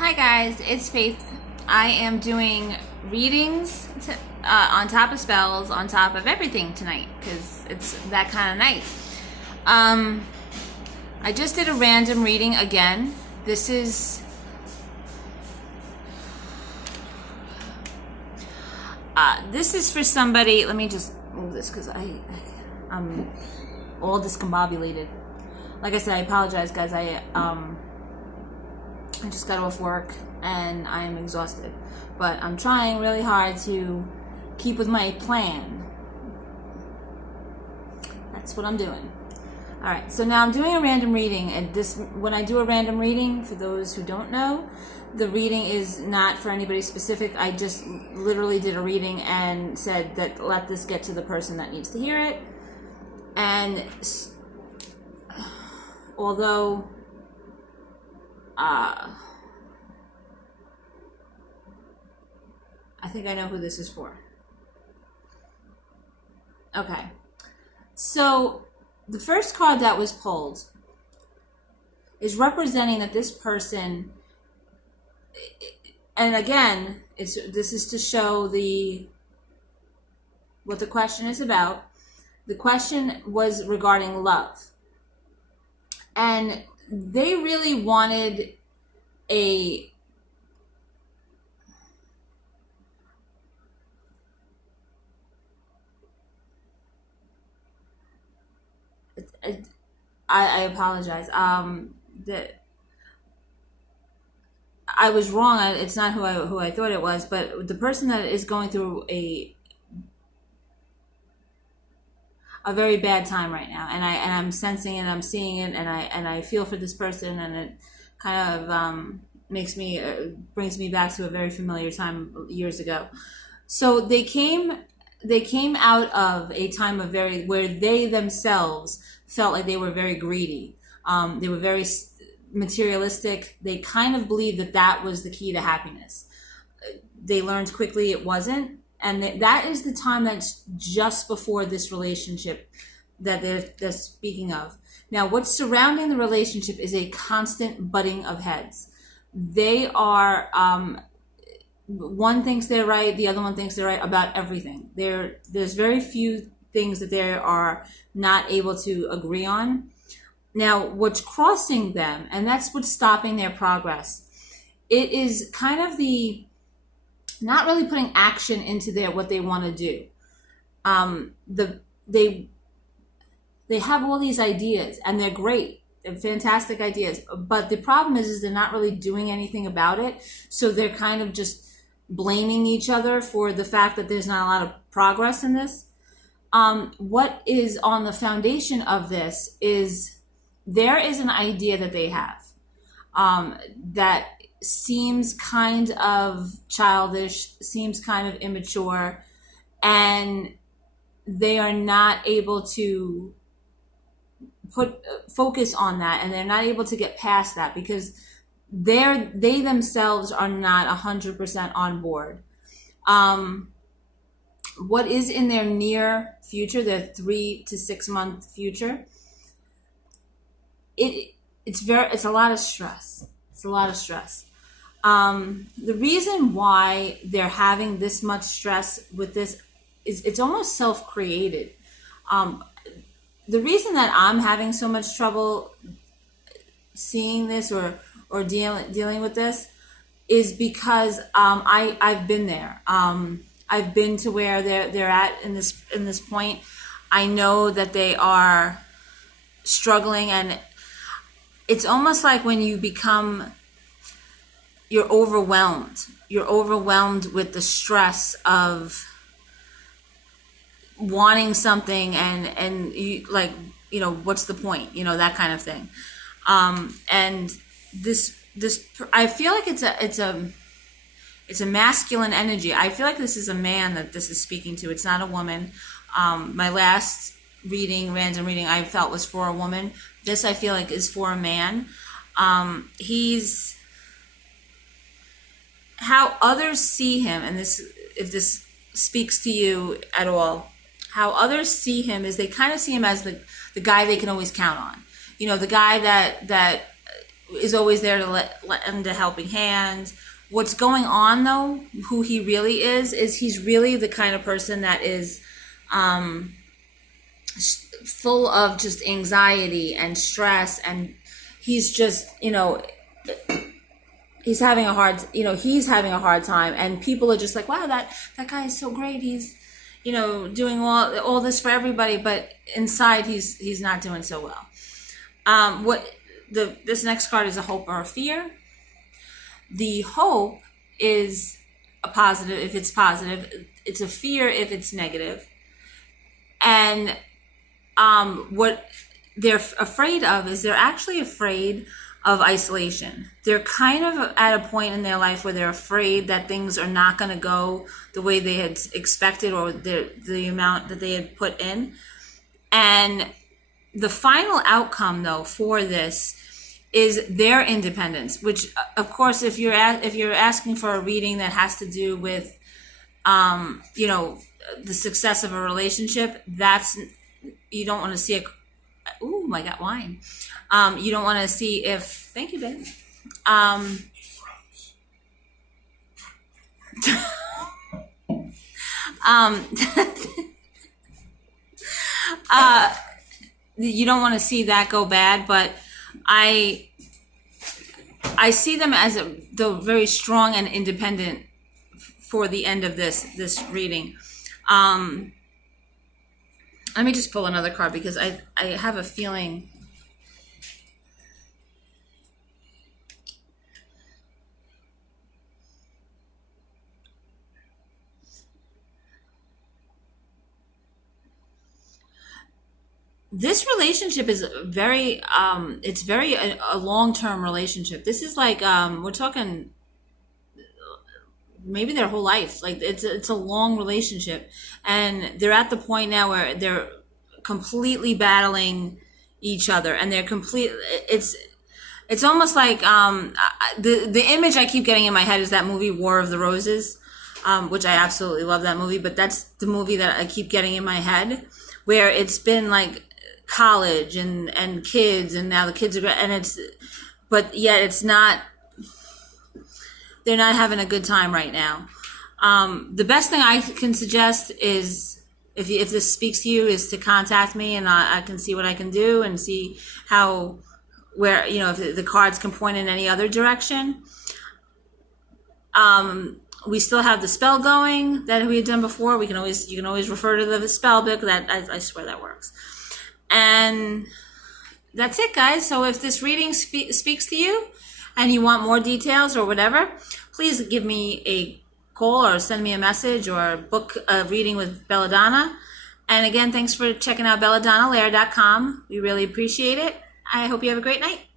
Hi guys, it's Faith. I am doing readings on top of spells, on top of everything tonight because it's that kind of night. I just did a random reading again. This is for somebody. Let me just move this because I'm all discombobulated. Like I said, I apologize, guys. I just got off work and I am exhausted, but I'm trying really hard to keep with my plan. That's what I'm doing. All right, so now I'm doing a random reading, and when I do a random reading, for those who don't know, the reading is not for anybody specific. I just literally did a reading and said that let this get to the person that needs to hear it. And although I think I know who this is for. Okay. So the first card that was pulled is representing that this person, and again, this is to show what the question is about. The question was regarding love. And they really wanted I apologize. That I was wrong. It's not who I thought it was, but the person that is going through a very bad time right now, and I'm sensing it, I'm seeing it, and I feel for this person, and it kind of brings me back to a very familiar time years ago. So they came out of a time of where they themselves felt like they were very greedy. They were very materialistic. They kind of believed that was the key to happiness. They learned quickly it wasn't. And that is the time that's just before this relationship that they're speaking of. Now, what's surrounding the relationship is a constant butting of heads. They are, one thinks they're right, the other one thinks they're right about everything. There's very few things that they are not able to agree on. Now, what's crossing them, and that's what's stopping their progress, it is kind of not really putting action into what they want to do. They have all these ideas, and they're great. They're fantastic ideas. But the problem is they're not really doing anything about it. So they're kind of just blaming each other for the fact that there's not a lot of progress in this. What is on the foundation of this is there is an idea that they have that seems kind of childish, seems kind of immature, and they are not able to focus on that, and they're not able to get past that because they themselves are not 100% on board. What is in their near future, their 3 to 6 month future, it's a lot of stress. It's a lot of stress. The reason why they're having this much stress with this is it's almost self-created. The reason that I'm having so much trouble seeing this or dealing with this is because I've been there. I've been to where they're at in this point. I know that they are struggling, and it's almost like when you're overwhelmed. You're overwhelmed with the stress of wanting something and you, like, what's the point? That kind of thing. And this I feel like it's a masculine energy. I feel like this is a man that this is speaking to. It's not a woman. My last random reading, I felt was for a woman. This I feel like is for a man. He's how others see him, and if this speaks to you at all, how others see him is they kind of see him as the guy they can always count on. The guy that is always there to lend a helping hand. What's going on though, who he really is he's really the kind of person that is full of just anxiety and stress, and he's just, he's having a hard time, and people are just like, wow, that guy is so great, he's doing all this for everybody, but inside he's not doing so well. This next card is a hope or a fear. The hope is a positive if it's positive. It's a fear if it's negative. And what they're afraid of is they're actually afraid of isolation. They're kind of at a point in their life where they're afraid that things are not going to go the way they had expected, or the amount that they had put in. And the final outcome, though, for this is their independence, which, of course, if you're asking for a reading that has to do with, the success of a relationship, you don't want to see ooh, I got wine. You don't want to see if, thank you, babe. You don't want to see that go bad, but I see them as the very strong and independent for the end of this reading. Let me just pull another card because I have a feeling. This relationship is very, it's very a long-term relationship. This is like, we're talking maybe their whole life. Like it's a long relationship, and they're at the point now where they're completely battling each other, and it's almost like the image I keep getting in my head is that movie War of the Roses, which I absolutely love that movie, but that's the movie that I keep getting in my head, where it's been like college and kids, and now the kids are, and but yet it's not, they're not having a good time right now. The best thing I can suggest is, if this speaks to you, is to contact me, and I can see what I can do and see where if the cards can point in any other direction. We still have the spell going that we had done before. You can always refer to the spell book. That I swear that works. And that's it, guys. So if this reading speaks to you and you want more details or whatever, please give me a call or send me a message or book a reading with Belladonna. And again, thanks for checking out belladonnalair.com. We really appreciate it. I hope you have a great night.